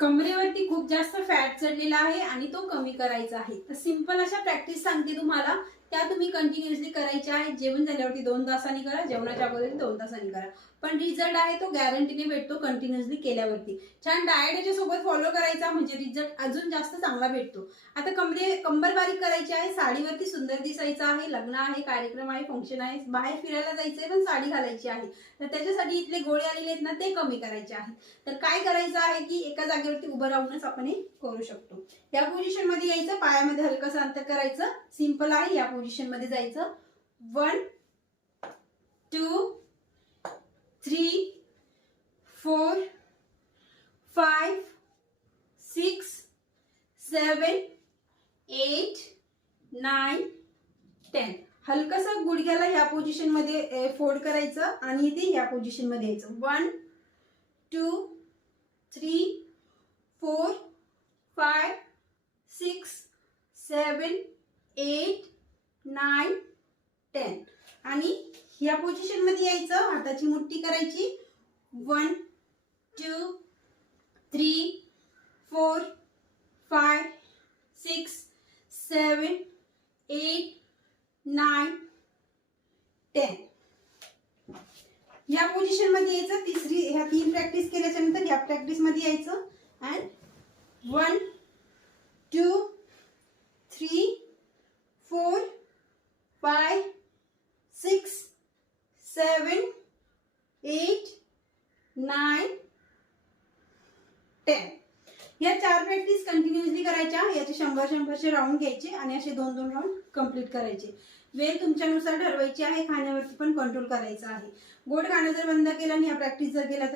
कमरेवरती खूप जास्त फॅट चढलेला आहे आणि तो कमी करायचा आहे. तर सिंपल अशा प्रॅक्टिस सांगते तुम्हाला. त्या तुम्ही कंटिन्युअसली करायच्या आहेत. जेवण झाल्यावरती दोन तासांनी करा जेवणाच्या अगोदर दोन तासांनी करा. पण रिझल्ट आहे तो गॅरंटीने भेटतो कंटिन्युअसली केल्यावरती. छान डायट सोबत फॉलो करायचा म्हणजे रिझल्ट अजून जास्त चांगला भेटतो. आता कमरे कंबर बारीक करायची आहे साडीवरती सुंदर दिसायचं आहे लग्न आहे कार्यक्रम आहे फंक्शन आहे बाहेर फिरायला जायचंय पण साडी घालायची आहे. तर त्याच्यासाठी इथले गोळे आलेले आहेत ना ते कमी करायचे आहेत. तर काय करायचं आहे की एका जागेवरती उभं राहूनच आपण हे करू शकतो. या पोझिशनमध्ये यायचं पायामध्ये हलकंसं अंतर करायचं. सिंपल आहे या पोझिशनमध्ये जायचं. One two three four five six seven eight nine ten हलकसं गुडघ्याला ह्या पोझिशनमध्ये फोल्ड करायचं आणि इथे ह्या पोझिशनमध्ये यायचं. One two three four five six seven eight nine ten आणि ह्या पोझिशनमध्ये यायचं हाताची मुठ्ठी करायची. One two three four five six seven eight nine ten या पोझिशनमध्ये यायचं तिसरी ह्या तीन प्रॅक्टिस केल्याच्यानंतर या प्रॅक्टिसमध्ये यायचं. And one two three four five six seven eight nine ten या चार प्रॅक्टिस कंटिन्युअसली करायच्या. याचे शंभर शंभरचे राऊंड घ्यायचे आणि असे दोन दोन राऊंड कंप्लीट करायचे. वेळ तुमच्यानुसार ठरवायची आहे. खाण्यावरती पण कंट्रोल करायचा आहे. गोड खाणं जर बंद केलं आणि या प्रॅक्टिस जर केला तर